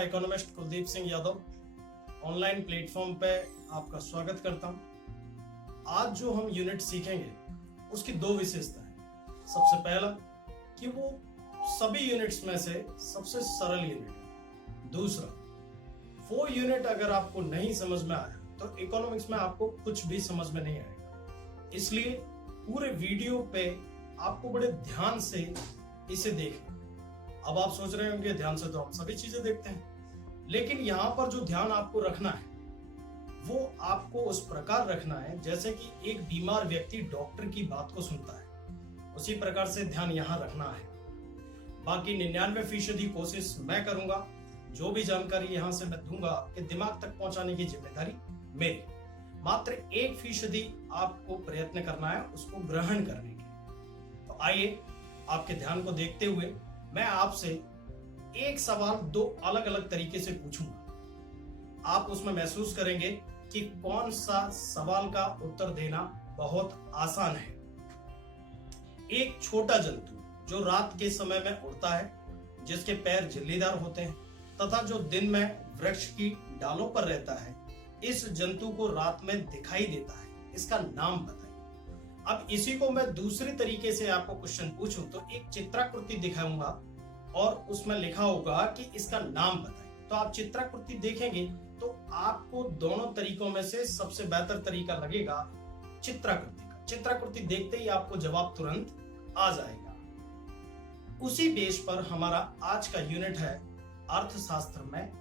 मैं economist Kuldeep Singh Yadav online platform पे आपका स्वागत करता हूं। आज जो हम यूनिट सीखेंगे उसकी दो विशेषता है। सबसे पहला कि वो सभी यूनिट्स में से सबसे सरल यूनिट है। दूसरा, वो यूनिट अगर आपको नहीं समझ में आया तो इकोनॉमिक्स में आपको कुछ भी समझ में नहीं आएगा। इसलिए पूरे वीडियो पे आपको बड़े ध्यान से इसे देखना। अब आप सोच रहे होंगे ध्यान से तो हम सभी चीजें देखते हैं, लेकिन यहाँ पर जो ध्यान आपको रखना है वो आपको उस प्रकार रखना है जैसे कि एक बीमार व्यक्ति डॉक्टर की बात को सुनता है, उसी प्रकार से ध्यान यहाँ रखना है। बाकी 99% कोशिश मैं करूंगा, जो भी जानकारी यहाँ से मैं दूंगा आपके दिमाग तक पहुंचाने की जिम्मेदारी मेरी। मात्र 1% आपको प्रयत्न करना है उसको ग्रहण करने के। तो आइए आपके ध्यान को देखते हुए मैं आपसे एक सवाल दो अलग अलग तरीके से पूछूंगा। आप उसमें महसूस करेंगे कि कौन सा सवाल का उत्तर देना बहुत आसान है। एक छोटा जंतु जो रात के समय में उड़ता है, जिसके पैर झिल्लीदार होते हैं तथा जो दिन में वृक्ष की डालों पर रहता है, इस जंतु को रात में दिखाई देता है, इसका नाम बताइए। अब इसी को मैं दूसरी तरीके से आपको क्वेश्चन पूछूं तो एक चित्राकृति दिखाऊंगा और उसमें लिखा होगा कि इसका नाम बताइए। तो आप चित्राकृति देखेंगे तो आपको दोनों तरीकों में से सबसे बेहतर तरीका लगेगा चित्राकृति का। चित्राकृति देखते ही आपको जवाब तुरंत आ जाएगा। उसी बेस पर हमारा आज का यूनिट है अर्थशास्त्र में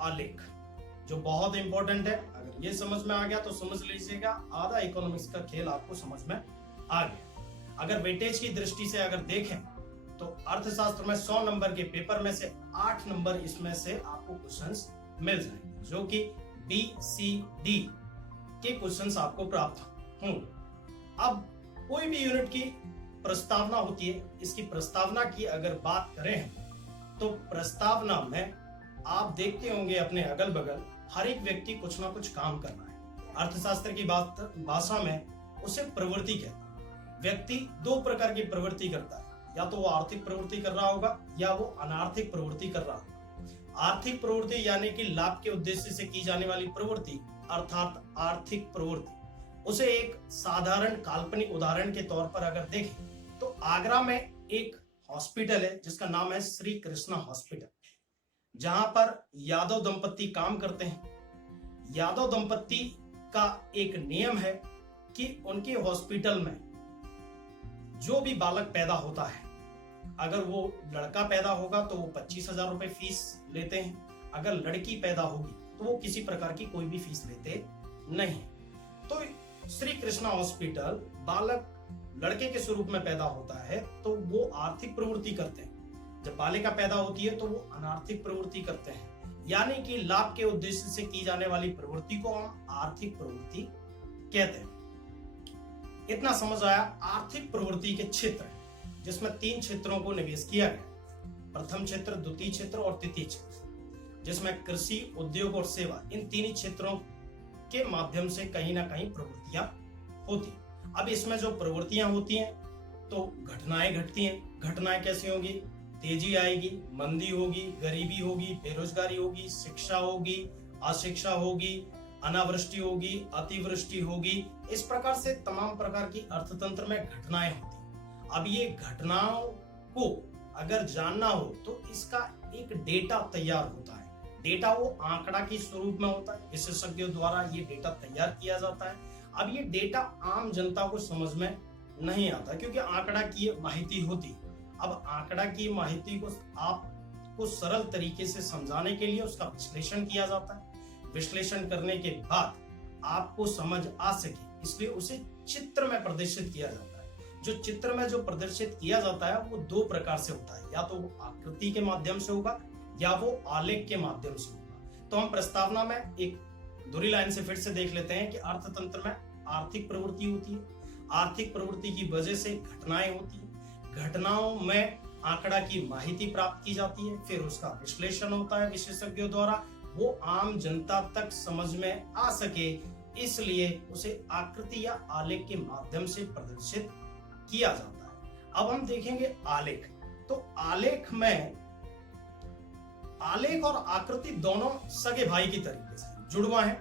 आलेख, जो बहुत इंपॉर्टेंट है। अगर ये समझ में आ गया तो समझ लीजिएगा आधा इकोनॉमिक्स का खेल आपको समझ में आ गया। अगर वेटेज की दृष्टि से अगर देखें तो अर्थशास्त्र में 100 नंबर के पेपर में से 8 नंबर इसमें से आपको क्वेश्चंस मिल जाएंगे, जो कि बी सी डी के क्वेश्चंस आपको प्राप्त होंगे। अब कोई भी यूनिट की प्रस्तावना होती है, इसकी प्रस्तावना की अगर बात करें तो प्रस्तावना में आप देखते होंगे अपने अगल बगल हर एक व्यक्ति कुछ ना कुछ काम कर रहा है। अर्थशास्त्र की भाषा में उसे प्रवृत्ति कहते हैं। व्यक्ति दो प्रकार की प्रवृत्ति करता है, या तो वो आर्थिक प्रवृत्ति कर रहा होगा या वो अनार्थिक प्रवृत्ति कर रहा होगा। आर्थिक प्रवृत्ति यानी कि लाभ के उद्देश्य से की जाने वाली प्रवृत्ति अर्थात आर्थिक प्रवृत्ति। उसे एक साधारण काल्पनिक उदाहरण के तौर पर अगर देखें तो आगरा में एक हॉस्पिटल है जिसका नाम है श्री कृष्णा हॉस्पिटल, जहां पर यादव दंपत्ति काम करते हैं। यादव दंपत्ति का एक नियम है कि उनके हॉस्पिटल में जो भी बालक पैदा होता है, अगर वो लड़का पैदा होगा तो वो 25,000 रुपए फीस लेते हैं, अगर लड़की पैदा होगी तो वो किसी प्रकार की कोई भी फीस लेते नहीं। तो श्री कृष्णा हॉस्पिटल बालक लड़के के स्वरूप में पैदा होता है तो वो आर्थिक प्रवृत्ति करते हैं, जब बालिका पैदा होती है तो वो अनार्थिक प्रवृत्ति करते हैं। यानी कि लाभ के उद्देश्य से की जाने वाली प्रवृत्ति को हम आर्थिक प्रवृत्ति कहते हैं। इतना समझ आया। आर्थिक प्रवृत्ति के क्षेत्र हैं जिसमें 3 क्षेत्रों को निवेश किया गया। प्रथम क्षेत्र, द्वितीय क्षेत्र और तृतीय क्षेत्र, जिसमें कृषि, उद्योग और सेवा, इन 3 क्षेत्रों के माध्यम से कहीं ना कहीं प्रवृत्तियां होती। अब इसमें जो प्रवृत्तियां होती हैं तो घटनाएं घटती हैं। घटनाएं कैसी होंगी? तेजी आएगी, मंदी होगी, गरीबी होगी, बेरोजगारी होगी, शिक्षा होगी, अशिक्षा होगी, अनावृष्टि होगी, अतिवृष्टि होगी। इस प्रकार से तमाम प्रकार की अर्थतंत्र में घटनाएं होती। अब ये घटनाओं को अगर जानना हो तो इसका एक डेटा तैयार होता है। डेटा वो आंकड़ा के स्वरूप में होता है, विशेषज्ञों द्वारा ये डेटा तैयार किया जाता है। अब ये डेटा आम जनता को समझ में नहीं आता क्योंकि आंकड़ा की माहिती होती। अब आंकड़ा की माहिती को आपको सरल तरीके से समझाने के लिए उसका विश्लेषण किया जाता है। विश्लेषण करने के बाद आपको समझ आ सके इसलिए उसे चित्र में प्रदर्शित किया जाता है। जो चित्र में जो प्रदर्शित किया जाता है वो 2 प्रकार से होता है, या तो वो आकृति के माध्यम से होगा या वो आलेख के माध्यम से होगा। तो हम प्रस्तावना में एक दूरी लाइन से फिर से देख लेते हैं कि अर्थतंत्र में आर्थिक प्रवृत्ति होती है। आर्थिक प्रवृत्ति की वजह से घटनाएं होती है। घटनाओं में आंकड़ा की माहिती प्राप्त की जाती है, फिर उसका विश्लेषण होता है विशेषज्ञों द्वारा, वो आम जनता तक समझ में आ सके इसलिए उसे आकृति या आलेख के माध्यम से प्रदर्शित किया जाता है। अब हम देखेंगे आलेख। तो आलेख में आलेख और आकृति दोनों सगे भाई की तरीके से जुड़वा है।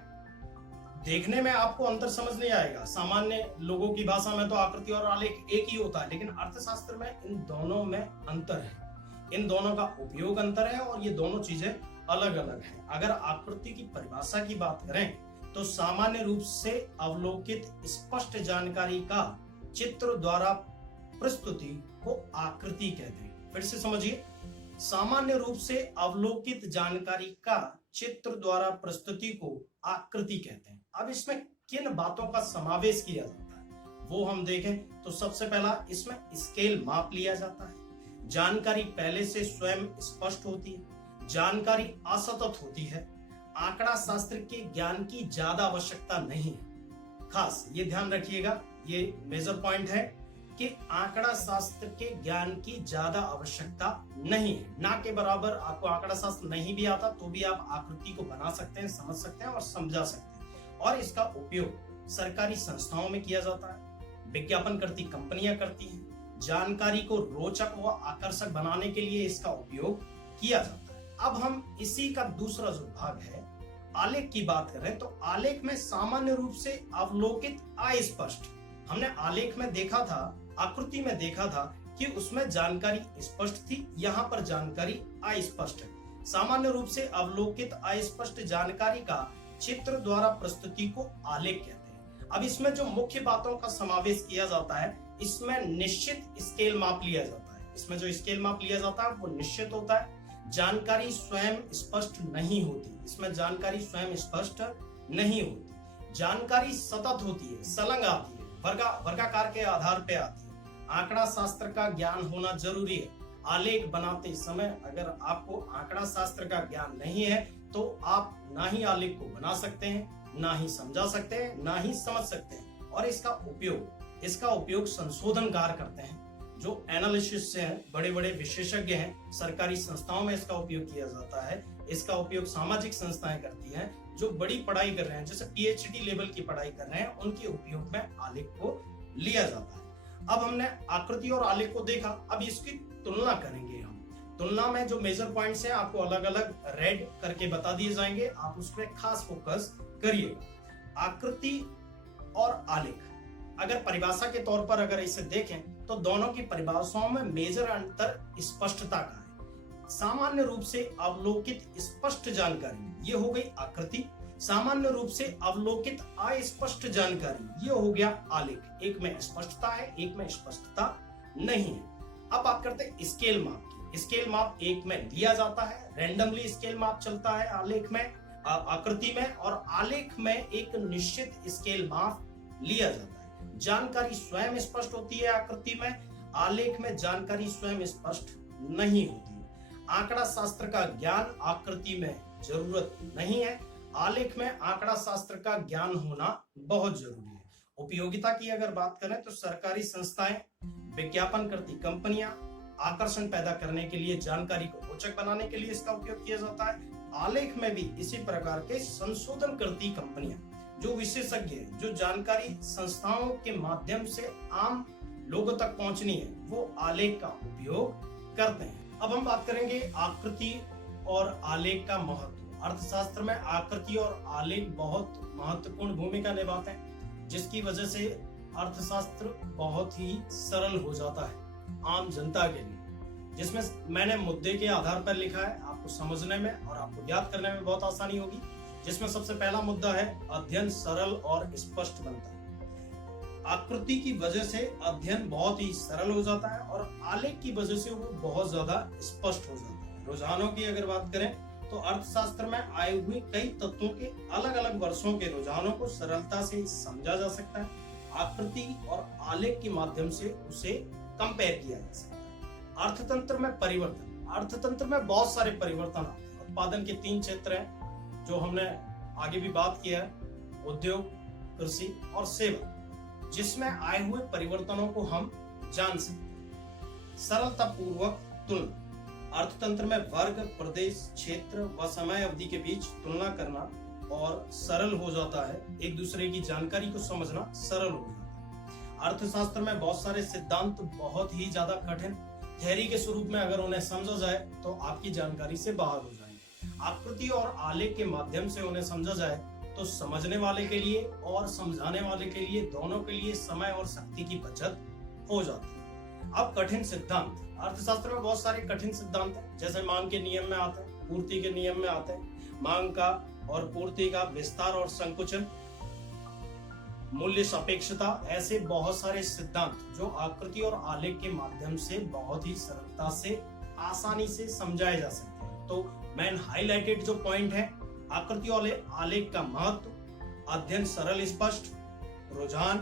देखने में आपको अंतर समझ नहीं आएगा, सामान्य लोगों की भाषा में तो आकृति और आलेख एक ही होता है, लेकिन अर्थशास्त्र में इन दोनों में अंतर है, इन दोनों का उपयोग अंतर है और ये दोनों चीजें अलग अलग हैं। अगर आकृति की परिभाषा की बात करें तो सामान्य रूप से अवलोकित स्पष्ट जानकारी का चित्र द्वारा प्रस्तुति को आकृति कहते हैं। फिर से समझिए, सामान्य रूप से अवलोकित जानकारी का चित्र द्वारा प्रस्तुति को आकृति कहते हैं। अब इसमें किन बातों का समावेश किया जाता है वो हम देखें तो सबसे पहला इसमें स्केल माप लिया जाता है। जानकारी पहले से स्वयं स्पष्ट होती है, जानकारी असतत होती है, आंकड़ा शास्त्र के ज्ञान की ज्यादा आवश्यकता नहीं है। खास ये ध्यान रखिएगा, ये मेजर पॉइंट है कि आंकड़ा शास्त्र के ज्ञान की ज्यादा आवश्यकता नहीं है। ना के बराबर आपको आंकड़ा शास्त्र नहीं भी आता तो भी आप आकृति को बना सकते हैं, समझ सकते हैं और समझा सकते हैं। और इसका उपयोग सरकारी संस्थाओं में किया जाता है, विज्ञापन करती कंपनियां करती हैं, जानकारी को रोचक व आकर्षक बनाने के लिए इसका उपयोग किया जाता है। अब हम इसी का दूसरा जो भाग है आलेख की बात करें तो आलेख में सामान्य रूप से अवलोकित अस्पष्ट, हमने आलेख में देखा था, आकृति में देखा था कि उसमें जानकारी स्पष्ट थी, यहाँ पर जानकारी अस्पष्ट है। सामान्य रूप से अवलोकित अस्पष्ट जानकारी का चित्र द्वारा प्रस्तुति को आलेख कहते हैं। अब इसमें जो मुख्य बातों का समावेश किया जाता है, इसमें निश्चित स्केल माप लिया जाता है। इसमें जो स्केल माप लिया जाता है वो निश्चित होता है। जानकारी स्वयं स्पष्ट नहीं होती, इसमें जानकारी स्वयं स्पष्ट नहीं होती। जानकारी सतत होती है, संलग्न आती है, वर्गाकार के आधार पे आती है। आंकड़ा शास्त्र का ज्ञान होना जरूरी है। आलेख बनाते समय अगर आपको आंकड़ा शास्त्र का ज्ञान नहीं है तो आप ना ही आलेख को बना सकते हैं, ना ही समझा सकते हैं, ना ही समझ सकते हैं। और इसका उपयोग संशोधनकार करते हैं, जो एनालिसिस से हैं, बड़े बड़े विशेषज्ञ हैं। सरकारी संस्थाओं में इसका उपयोग किया जाता है। इसका उपयोग सामाजिक संस्थाएं करती हैं जो बड़ी पढ़ाई कर रहे हैं, जैसे पीएचडी लेवल की पढ़ाई कर रहे हैं, उनके उपयोग में आलेख को लिया जाता है। अब हमने आकृति और आलेख को देखा, अब इसकी तुलना करेंगे हम। तुलना में जो मेजर पॉइंट्स हैं आपको अलग अलग रेड करके बता दिए जाएंगे, आप उस पर खास फोकस करिएगा। आकृति और आलेख अगर परिभाषा के तौर पर अगर इसे देखें तो दोनों की परिभाषाओं में मेजर अंतर स्पष्टता का है। सामान्य रूप से अवलोकित स्पष्ट जानकारी ये हो गई आकृति, सामान्य रूप से अवलोकित अस्पष्ट जानकारी ये हो गया आलेख। एक में स्पष्टता है, एक में स्पष्टता नहीं है। अब बात करते हैं स्केल माप की। स्केल माप एक में लिया जाता है, रैंडमली स्केल माप चलता है आलेख में, आकृति में, और आलेख में एक निश्चित स्केल माप लिया जाता है। जानकारी स्वयं स्पष्ट होती है आकृति में, आलेख में जानकारी स्वयं स्पष्ट नहीं होती है। आंकड़ा शास्त्र का ज्ञान आकृति में जरूरत नहीं है, आलेख में आंकड़ा शास्त्र का ज्ञान होना बहुत जरूरी है। उपयोगिता की अगर बात करें तो सरकारी संस्थाएं, विज्ञापन करती कंपनियां, आकर्षण पैदा करने के लिए, जानकारी को रोचक बनाने के लिए इसका उपयोग किया जाता है। आलेख में भी इसी प्रकार के संशोधन करती कंपनियां, जो विशेषज्ञ हैं, जो जानकारी संस्थाओं के माध्यम से आम लोगों तक पहुंचनी है, वो आलेख का उपयोग करते हैं। अब हम बात करेंगे आकृति और आलेख का महत्व। अर्थशास्त्र में आकृति और आलेख बहुत महत्वपूर्ण भूमिका निभाते हैं, जिसकी वजह से अर्थशास्त्र बहुत ही सरल हो जाता है आम जनता के लिए। जिसमें मैंने मुद्दे के आधार पर लिखा है, आपको समझने में और आपको याद करने में बहुत आसानी होगी। जिसमें सबसे पहला मुद्दा है अध्ययन सरल और स्पष्ट बनता है। आकृति की वजह से अध्ययन बहुत ही सरल हो जाता है और आलेख की वजह से वो बहुत ज्यादा स्पष्ट हो जाता है। रुझानों की अगर बात करें तो अर्थशास्त्र में आए हुए कई तत्वों के अलग अलग वर्षों के रुझानों को सरलता से समझा जा सकता है। आकृति और आलेख के माध्यम से उसे कंपेयर किया जा सकता है। अर्थतंत्र में परिवर्तन, अर्थतंत्र में बहुत सारे परिवर्तन आते हैं। उत्पादन के 3 क्षेत्र हैं जो हमने आगे भी बात किया है, उद्योग, कृषि और सेवा, जिसमें आए हुए परिवर्तनों को हम जान सकते हैं। सरलता पूर्वक तुलना, अर्थतंत्र में वर्ग, प्रदेश, क्षेत्र व समय अवधि के बीच तुलना करना और सरल हो जाता है। एक दूसरे की जानकारी को समझना सरल हो जाता है। अर्थशास्त्र में बहुत सारे सिद्धांत बहुत ही ज्यादा कठिन थ्योरी के स्वरूप में अगर उन्हें समझा जाए तो आपकी जानकारी से बाहर हो जाएंगे। आकृति और आलेख के माध्यम से उन्हें समझा जाए तो समझने वाले के लिए और समझाने वाले के लिए, दोनों के लिए समय और शक्ति की बचत हो जाती है। अब कठिन सिद्धांत, अर्थशास्त्र में बहुत सारे कठिन सिद्धांत हैं, जैसे मांग के नियम में आते हैं, पूर्ति के नियम में आते हैं, मांग का और पूर्ति का विस्तार और संकुचन, मूल्य सापेक्षता, ऐसे बहुत सारे सिद्धांत जो आकृति और आलेख के माध्यम से बहुत ही सरलता से, आसानी से समझाए जा सकते हैं। तो मेन हाईलाइटेड जो पॉइंट है, आकृति और आलेख का महत्व, अध्ययन सरल स्पष्ट, रुझान,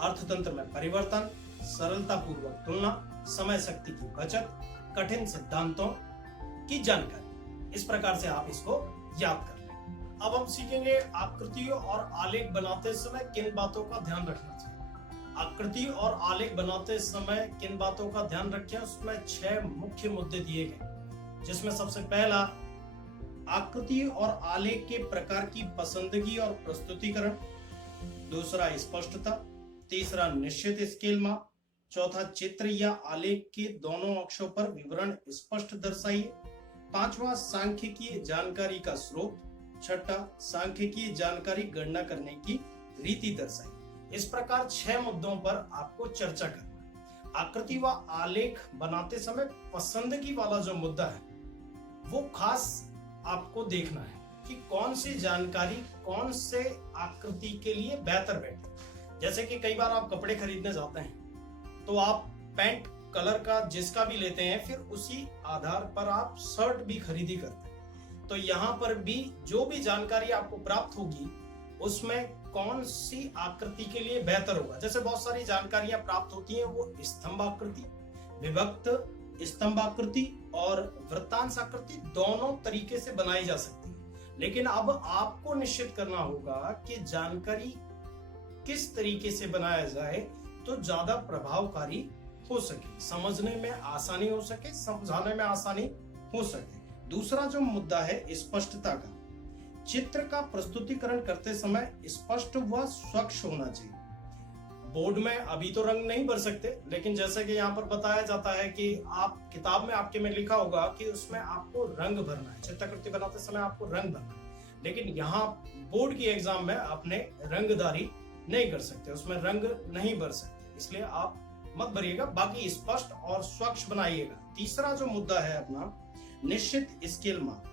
अर्थतंत्र में परिवर्तन, सरलता पूर्वक तुलना, समय शक्ति की बचत, कठिन सिद्धांतों की जानकारी। इस प्रकार से आप इसको याद कर लें। अब हम सीखेंगे आकृति और आलेख बनाते समय किन बातों का ध्यान रखना चाहिए। आकृति और आलेख बनाते समय किन बातों का ध्यान रखें, उसमें 6 मुख्य मुद्दे दिए गए, जिसमें सबसे पहला आकृति और आलेख के प्रकार की पसंदगी और प्रस्तुतिकरण, दूसरा स्पष्टता, तीसरा निश्चित स्केल माप, चौथा चित्र या आलेख के दोनों अक्षों पर विवरण स्पष्ट दर्शाइए, पांचवा सांख्यिकीय जानकारी का स्रोत, छठा सांख्यिकीय जानकारी गणना करने की रीति दर्शाइए। इस प्रकार 6 मुद्दों पर आपको चर्चा करना है। आकृति व आलेख बनाते समय पसंदगी वाला जो मुद्दा है वो खास आपको देखना है कि कौन सी जानकारी कौन से आकृति के लिए बेहतर बैठे। जैसे कि कई बार आप कपड़े खरीदने जाते हैं तो आप पैंट कलर का जिसका भी लेते हैं, फिर उसी आधार पर आप शर्ट भी खरीदी करते हैं। तो यहाँ पर भी जो भी जानकारी आपको प्राप्त होगी उसमें कौन सी आकृति के लिए बेहतर होगा। जैसे बहुत सारी जानकारियां प्राप्त होती हैं, वो स्तंभाकृति, विभक्त स्तंभाकृति और वृत्तांश आकृति दोनों तरीके से बनाई जा सकती है। लेकिन अब आपको निश्चित करना होगा कि जानकारी किस तरीके से बनाया जाए तो ज्यादा प्रभावकारी हो सके, समझने में आसानी हो सके, समझाने में आसानी हो सके। दूसरा जो मुद्दा है स्पष्टता का, चित्र का प्रस्तुतिकरण करते समय स्पष्ट व स्वच्छ होना चाहिए। बोर्ड में अभी तो रंग नहीं भर सकते, लेकिन जैसे कि यहाँ पर बताया जाता है कि आप किताब में आपके में लिखा होगा कि उसमें आपको रंग भरना है, चित्रकृति बनाते समय आपको रंग भरना है। लेकिन यहाँ बोर्ड की एग्जाम में आपने रंगदारी नहीं कर सकते, उसमें रंग नहीं भर सकते, इसलिए आप मत भरिएगा, बाकी स्पष्ट और स्वच्छ बनाइएगा। तीसरा जो मुद्दा है अपना निश्चित स्केल माप,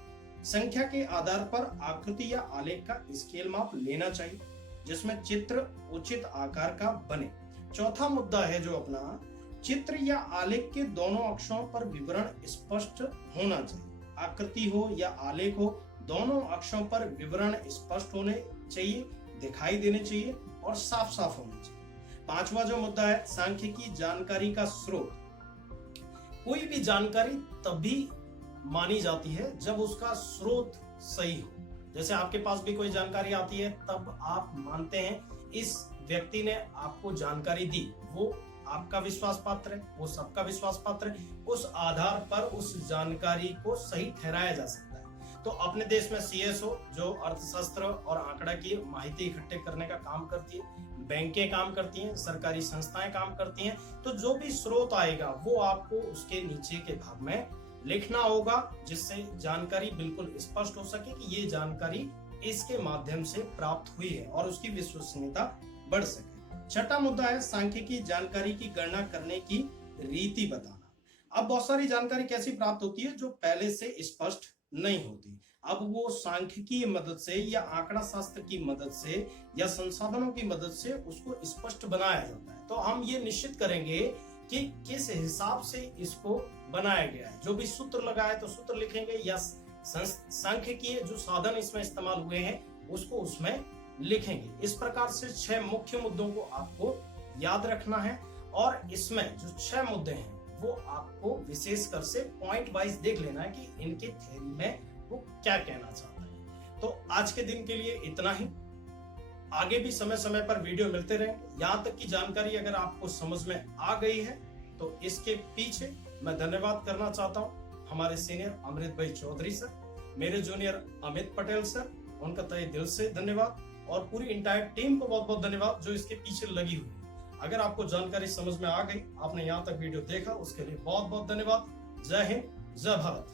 संख्या के आधार पर आकृति या आलेख का स्केल माप लेना चाहिए जिसमें चित्र उचित आकार का बने। चौथा मुद्दा है जो अपना चित्र या आलेख के दोनों अक्षों पर विवरण स्पष्ट होना चाहिए। आकृति हो या आलेख हो, दोनों अक्षों पर विवरण स्पष्ट होने चाहिए, दिखाई देने चाहिए और साफ साफ होने चाहिए। पांचवा जो मुद्दा है सांख्यिकी जानकारी का स्रोत, कोई भी जानकारी तभी मानी जाती है जब उसका स्रोत सही हो। जैसे आपके पास भी कोई जानकारी आती है तब आप मानते हैं इस व्यक्ति ने आपको जानकारी दी, वो आपका विश्वास पात्र है, वो सबका विश्वास पात्र है, उस आधार पर उस जानकारी को सही ठहराया जा सकता है। तो अपने देश में CSO जो अर्थशास्त्र और आंकड़ा की माहिती इकट्ठे करने का काम करती है, बैंकें काम करती हैं, सरकारी संस्थाएं काम करती हैं। तो जो भी स्रोत आएगा वो आपको उसके नीचे के भाग में लिखना होगा जिससे जानकारी बिल्कुल स्पष्ट हो सके कि ये जानकारी इसके माध्यम से प्राप्त हुई है और उसकी विश्वसनीयता बढ़ सके। छठा मुद्दा है सांख्यिकी जानकारी की गणना करने की रीति बताना। अब बहुत सारी जानकारी कैसी प्राप्त होती है जो पहले से स्पष्ट नहीं होती, अब वो सांख्यिकी मदद से या आंकड़ा शास्त्र की मदद से या संसाधनों की मदद से उसको स्पष्ट बनाया जाता है। तो हम ये निश्चित करेंगे कि किस हिसाब से इसको बनाया गया है। जो भी सूत्र लगाए तो सूत्र लिखेंगे या सांख्यिकीय जो साधन इसमें इस्तेमाल हुए हैं उसको उसमें लिखेंगे। इस प्रकार से 6 मुख्य मुद्दों को आपको याद रखना है और इसमें जो 6 मुद्दे हैं वो आपको विशेष कर से पॉइंट वाइज देख लेना है कि इनके थ्योरी में वो क्या कहना चाहता है। तो आज के दिन के लिए इतना ही, आगे भी समय समय पर वीडियो मिलते रहेंगे। यहाँ तक की जानकारी अगर आपको समझ में आ गई है तो इसके पीछे मैं धन्यवाद करना चाहता हूँ हमारे सीनियर अमृत भाई चौधरी सर, मेरे जूनियर अमित पटेल सर, उनका तहे दिल से धन्यवाद और पूरी इंटायर टीम को बहुत बहुत धन्यवाद जो इसके पीछे लगी हुई है। अगर आपको जानकारी समझ में आ गई, आपने यहाँ तक वीडियो देखा, उसके लिए बहुत बहुत धन्यवाद। जय हिंद, जय भारत।